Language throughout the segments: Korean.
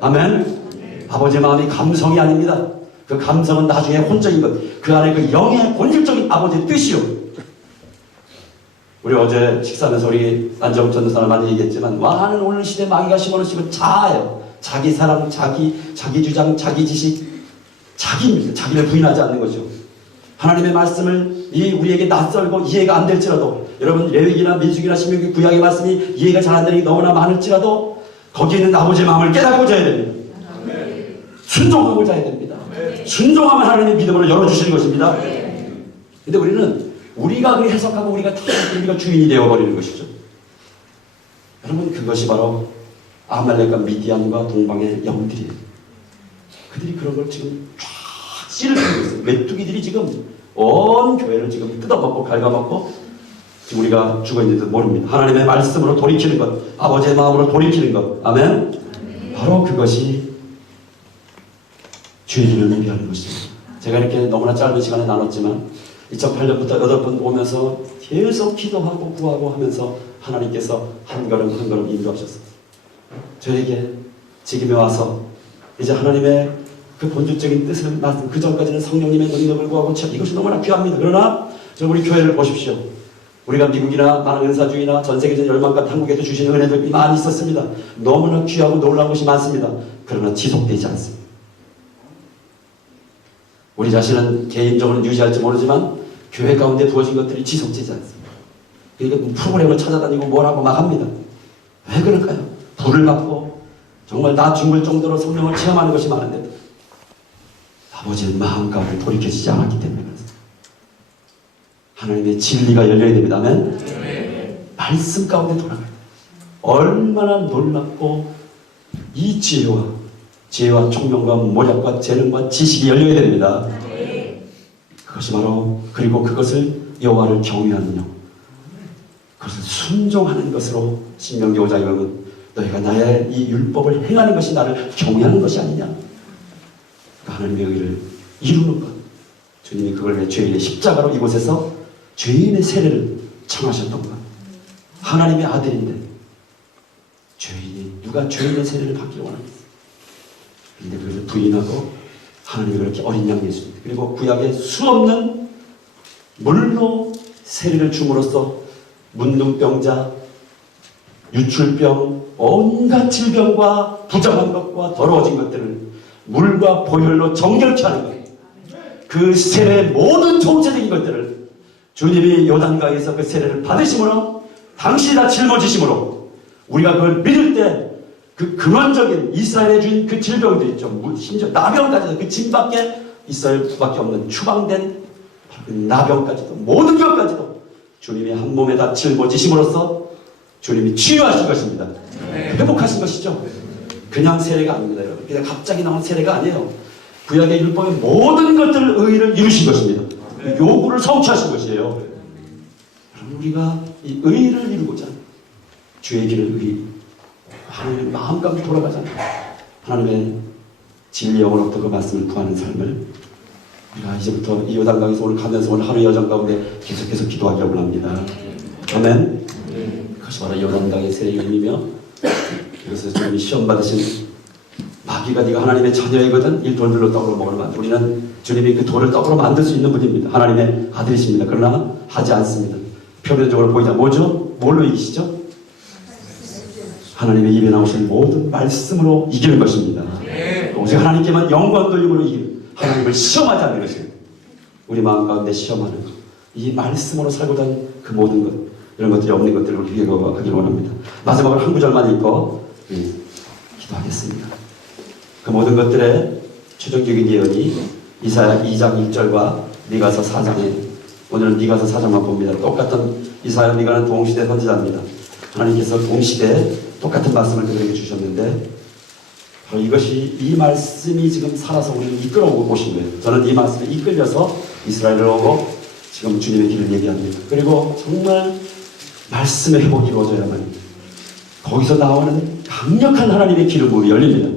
아멘. 아버지의 마음이 감성이 아닙니다. 그 감성은 나중에 혼적인 것, 그 안에 그 영의 본질적인 아버지의 뜻이요. 우리 어제 식사하면서 우리 안정 전도사를 많이 얘기했지만, 많은 오늘 시대 마귀가 심어놓으시고 자아예요. 자기 사랑, 자기 주장, 자기 지식, 자기입니다. 자기를 부인하지 않는 거죠. 하나님의 말씀을 우리에게 낯설고 이해가 안 될지라도, 여러분 레위기나 민수기나 신명기 구약의 말씀이 이해가 잘 안 되는 게 너무나 많을지라도 거기에 있는 아버지의 마음을 깨닫고자 해야 됩니다. 순종하고자 해야 됩니다. 순종하면 하나님의 믿음으로 열어주시는 것입니다. 근데 우리는 우리가 그 해석하고 우리가 주인이 되어버리는 것이죠. 여러분, 그것이 바로 아말렉과 미디안과 동방의 영들이에요. 그들이 그런 걸 지금 쫙 씨를 뿌리고 있어요. 메뚜기들이 지금 온 교회를 지금 뜯어먹고 갉아먹고 지금 우리가 죽어있는지도 모릅니다. 하나님의 말씀으로 돌이키는 것, 아버지의 마음으로 돌이키는 것, 아멘. 바로 그것이 죄인을 의미하는 것입니다. 제가 이렇게 너무나 짧은 시간에 나눴지만 2008년부터 8번 오면서 계속 기도하고 구하고 하면서 하나님께서 한 걸음 한 걸음 인도하셨어요. 저에게 지금에 와서 이제 하나님의 그 본질적인 뜻을 말씀, 그 전까지는 성령님의 능력을 구하고 이것이 너무나 귀합니다. 그러나 우리 교회를 보십시오. 우리가 미국이나 많은 은사주의나 전 세계적인 열망과 한국에도 주시는 은혜들이 많이 있었습니다. 너무나 귀하고 놀라운 것이 많습니다. 그러나 지속되지 않습니다. 우리 자신은 개인적으로 유지할지 모르지만 교회 가운데 부어진 것들이 지속되지 않습니다. 그러니까 프로그램을 찾아다니고 뭐라고 막 합니다. 왜 그럴까요? 불을 받고 정말 나 죽을 정도로 성령을 체험하는 것이 많은데 아버지의 마음 가운데 돌이켜지지 않았기 때문에 그렇습니다. 하나님의 진리가 열려야 됩니다. 아멘. 말씀 가운데 돌아가야 돼요. 얼마나 놀랍고 이 지혜와 총명과 모략과 재능과 지식이 열려야 됩니다. 그것이 바로, 그리고 그것을 여호와를 경외하는 영, 그것을 순종하는 것으로 신명기 5장에 보면 너희가 나의 이 율법을 행하는 것이 나를 경외하는 것이 아니냐. 그러니까 하나님의 의를 이루는 것, 주님이 그걸 왜 죄인의 십자가로 이곳에서 죄인의 세례를 청하셨던 것. 하나님의 아들인데 누가 죄인의 세례를 받기를 원합니다. 그런데 그것을 부인하고 하나님이 그렇게 어린 양 예수님, 그리고 구약의 수없는 물로 세례를 줌으로써 문둥병자, 유출병, 온갖 질병과 부정한 것과 더러워진 것들을 물과 보혈로 정결케 하는 것, 그 세례의 모든 총체적인 것들을 주님이 요단강에서 그 세례를 받으심으로, 당신이 다 짊어지심으로 우리가 그걸 믿을 때 그 근원적인 이스라엘의 주인 그 질병들 있죠. 심지어 나병까지도, 그 짐밖에 이스라엘 수밖에 없는 추방된 그 나병까지도, 모든 것까지도 주님이 한 몸에 다 짊어지심으로써 주님이 치유하신 것입니다. 회복하신 것이죠. 그냥 세례가 아닙니다, 여러분. 그냥 갑자기 나온 세례가 아니에요. 구약의 율법의 모든 것들을 의의를 이루신 것입니다. 요구를 성취하신 것이에요. 우리가 이 의의를 이루고자 주의 길을 의의, 하나님의 마음 가운데 돌아가잖아요. 하나님의 진리 영으로부터 그 말씀을 구하는 삶을 우리가 이제부터 이 요단강에서 오늘 가면서 오늘 하루 여정 가운데 계속해서 기도하기를 원합니다. 아멘. 그것이 바로 요단강의 세례의 의미며, 그래서 주님이 시험 받으신 마귀가 네가 하나님의 자녀이거든 이 돌들로 떡으로 먹으러 만들, 우리는 주님이 그 돌을 떡으로 만들 수 있는 분입니다. 하나님의 아들이십니다. 그러나 하지 않습니다. 표면적으로 보이자 뭐죠? 뭘로 이기시죠? 하나님의 입에 나오신 모든 말씀으로 이기는 것입니다. 오직 하나님께만 영광 돌림으로 이기는, 하나님을 시험하지 않는 것입니다. 우리 마음 가운데 시험하는 것, 이 말씀으로 살고자 하는 그 모든 것, 이런 것들이 없는 것들을 우리 회개하기를 원합니다. 마지막으로 한 구절만 읽고 기도하겠습니다. 그 모든 것들의 최종적인 예언이 이사야 2장 1절과 미가서 4장에, 오늘은 미가서 4장만 봅니다. 똑같은 이사야 미가는 동시대 선지자입니다. 하나님께서 동시대에 똑같은 말씀을 그들에게 주셨는데 바로 이것이, 이 말씀이 지금 살아서 우리를 이끌어오고 오신 거예요. 저는 이 말씀에 이끌려서 이스라엘을 오고 지금 주님의 길을 얘기합니다. 그리고 정말 말씀의 회복이 이루어져야만 거기서 나오는 강력한 하나님의 기름부이 열립니다.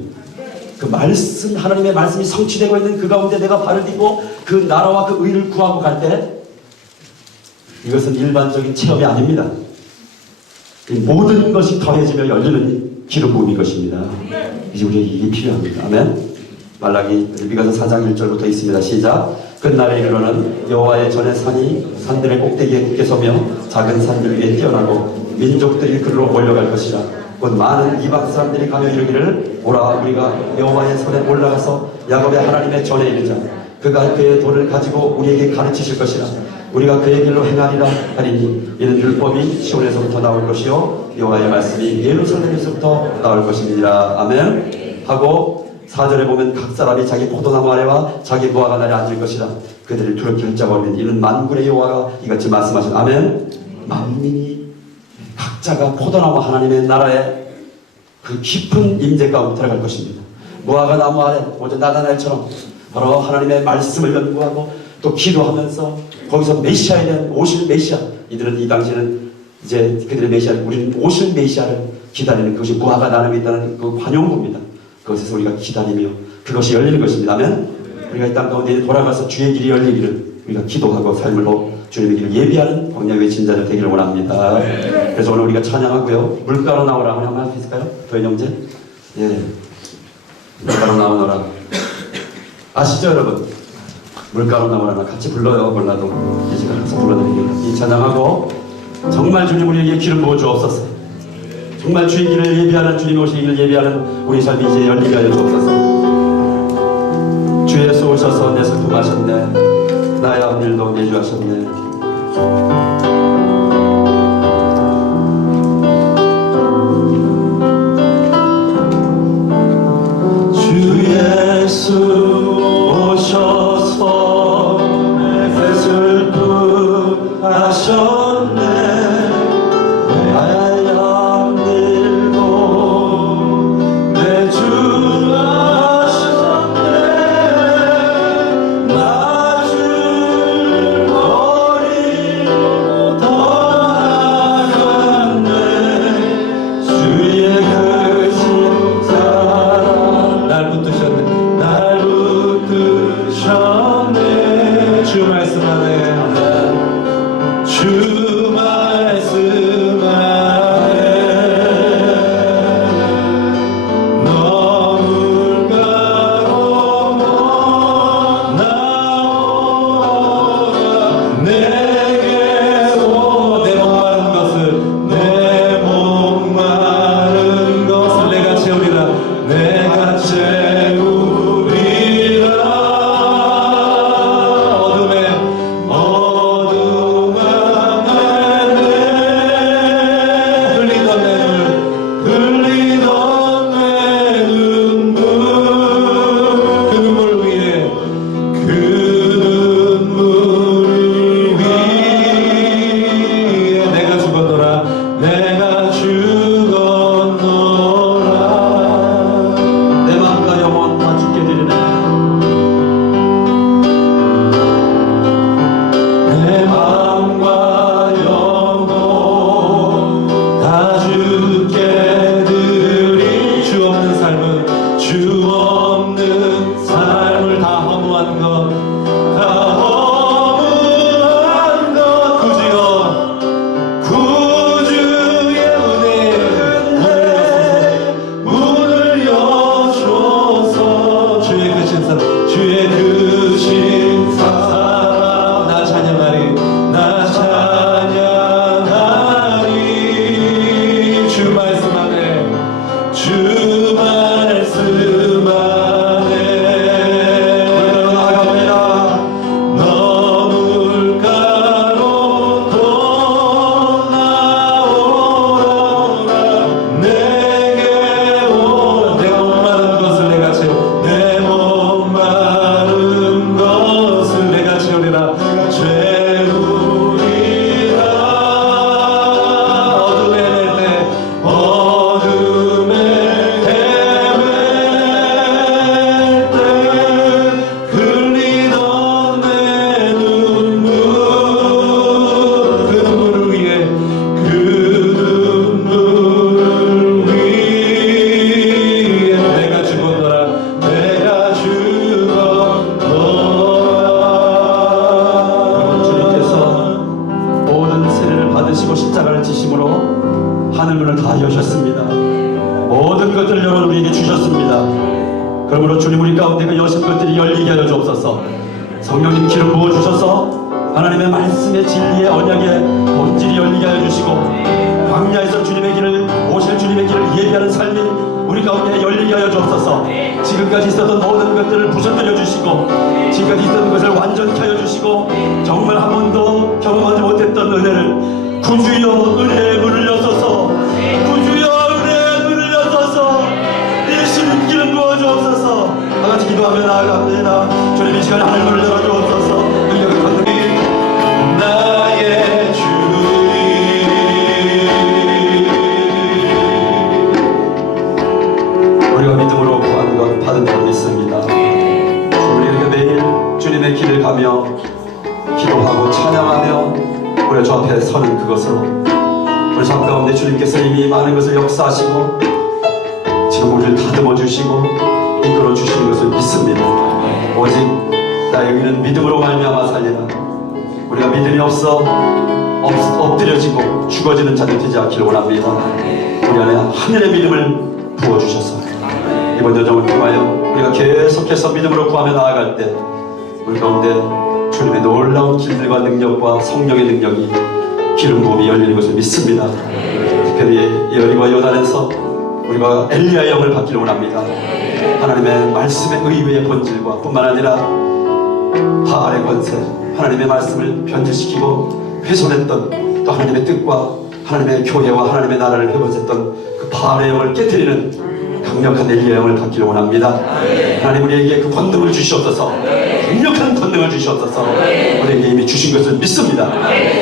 그 말씀, 하나님의 말씀이 성취되고 있는 그 가운데 내가 발을 딛고 그 나라와 그 의를 구하고 갈 때 이것은 일반적인 체험이 아닙니다. 이 모든 것이 더해지며 열리는 기름 부음인 것입니다. 이제 우리에게 이게 필요합니다. 아멘. 말라기 미가서 4장 1절부터 있습니다. 시작. 끝날에 이르러는 여호와의 전에 산이 산들의 꼭대기에 굳게 서며 작은 산들 위에 뛰어나고 민족들이 그리로 몰려갈 것이라. 곧 많은 이방 사람들이 가며 이르기를 보라 우리가 여호와의 손에 올라가서 야곱의 하나님의 전에 이르자. 그가 그의 도를 가지고 우리에게 가르치실 것이라. 우리가 그의 길로 행하리라 하리니 이는 율법이 시온에서부터 나올 것이요 여호와의 말씀이 예루살렘에서부터 나올 것입니다. 아멘. 하고 4절에 보면 각 사람이 자기 포도나무 아래와 자기 무화과 나무에 앉을 것이라. 그들을 두렵게 할 자가 없는 이는 만군의 여호와가 이같이 말씀하신. 아멘. 만민이 각자가 포도나무 하나님의 나라에 그 깊은 임재 가운데 들어갈 것입니다. 무화과 나무 아래 먼저 나다나엘처럼 바로 하나님의 말씀을 연구하고 또 기도하면서 거기서 메시아에 대한 오실 메시아, 이들은 이 당시에는 이제 그들의 메시아, 우리는 오실 메시아를 기다리는 그것이 무화과 나무에 있다는 그 환영구입니다. 그것에서 우리가 기다리며 그것이 열리는 것입니다. 아멘. 우리가 이 땅 가운데 돌아가서 주의 길이 열리기를 우리가 기도하고 삶으로 주님의 길을 예비하는 광야의 진자들 되기를 원합니다. 그래서 오늘 우리가 찬양하고요. 물가로 나오라. 우리 한번 할 수 있을까요? 도현 형제? 예. 물가로 나오너라. 아시죠 여러분? 물가로 나오라. 같이 불러요. 몰라도 예시가 항상 불러드리겠습니다. 이 찬양하고 정말 주님 우리에게 기름 부어 주옵소서. 정말 주의 길을 예비하는 주님 오시는 길을 예비하는 우리 삶이 이제 열리게 하여 주옵소서. 주 예수 오셔서 내 슬픔 하셨네. 나의 앞일도 내주하셨네. 주 예수 오셔서 내 슬픔 하셨네. 하늘문을 다 여셨습니다. 모든 것들을 열어 우리에게 주셨습니다. 그러므로 주님 우리 가운데 그 여신 것들이 열리게 하여 주옵소서. 성령님 기름 부어주셔서 하나님의 말씀의 진리의 언약의 본질이 열리게 하여 주시고 광야에서 주님의 길을 오실 주님의 길을 예비하는 삶이 우리 가운데 열리게 하여 주옵소서. 지금까지 있었던 모든 것들을 부셔뜨려 주시고 지금까지 있었던 것을 완전케 하여 주시고 정말 한 번도 경험하지 못했던 은혜를 구주여 은혜의 문을 여소서. 구주여 은혜의 문을 여소서. 이 시는 기름 부어 주옵소서. 다같이 기도하며 나아갑니다. 주님 이 시간에 하늘문을 열어 주옵소서. 나의 주님 우리가 믿음으로 구한 것 받은 줄 믿습니다. 우리가 매일 주님의 길을 가며 기도하고 찬양하며 우리가 주 앞에 서는 그것으로 우리 삶 가운데 주님께서 이미 많은 것을 역사하시고 지금 우리를 다듬어 주시고 이끌어 주시는 것을 믿습니다. 오직 나의 의는 믿음으로 말미암아 살리라. 우리가 믿음이 없어 엎드려지고 죽어지는 자들 되지 않기를 원합니다. 우리 안에 하늘의 믿음을 부어주셔서 이번 여정을 통하여 우리가 계속해서 믿음으로 구하며 나아갈 때 우리 가운데 주님의 놀라운 길들과 능력과 성령의 능력이 기름 부음이 열리는 것을 믿습니다. 특별히 여리고와 요단에서 우리가 엘리야의 영을 받기를 원합니다. 하나님의 말씀의 의외의 본질과 뿐만 아니라 바알의 권세, 하나님의 말씀을 변질시키고 훼손했던 또 하나님의 뜻과 하나님의 교회와 하나님의 나라를 회복했던 그 바알의 영을 깨뜨리는 강력한 엘리야 영을 받기를 원합니다. 하나님 우리에게 그 권능을 주시옵소서. 강력한 권능을 주시옵소서. 우리에게 이미 주신 것을 믿습니다.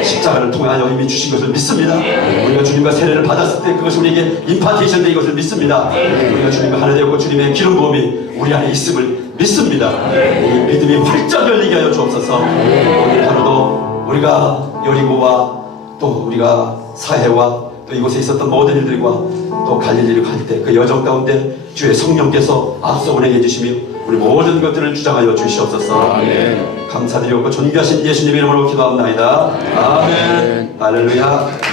십자가를 통하여 이미 주신 것을 믿습니다. 우리가 주님과 세례를 받았을 때 그것이 우리에게 임파테이션 된 것을 믿습니다. 우리가 주님과 하나 되었고 주님의 기름 부음이 우리 안에 있음을 믿습니다. 이 믿음이 활짝 열리게 하여 주옵소서. 오늘 하루도 우리가 여리고와 또 우리가 사해와 또 이곳에 있었던 모든 일들과 또 갈릴리를 갈 때 그 여정 가운데 주의 성령께서 앞서 운행해 주시며 우리 모든 것들을 주장하여 주시옵소서. 감사드리고 존귀하신 예수님 이름으로 기도합니다. 아멘. 할렐루야.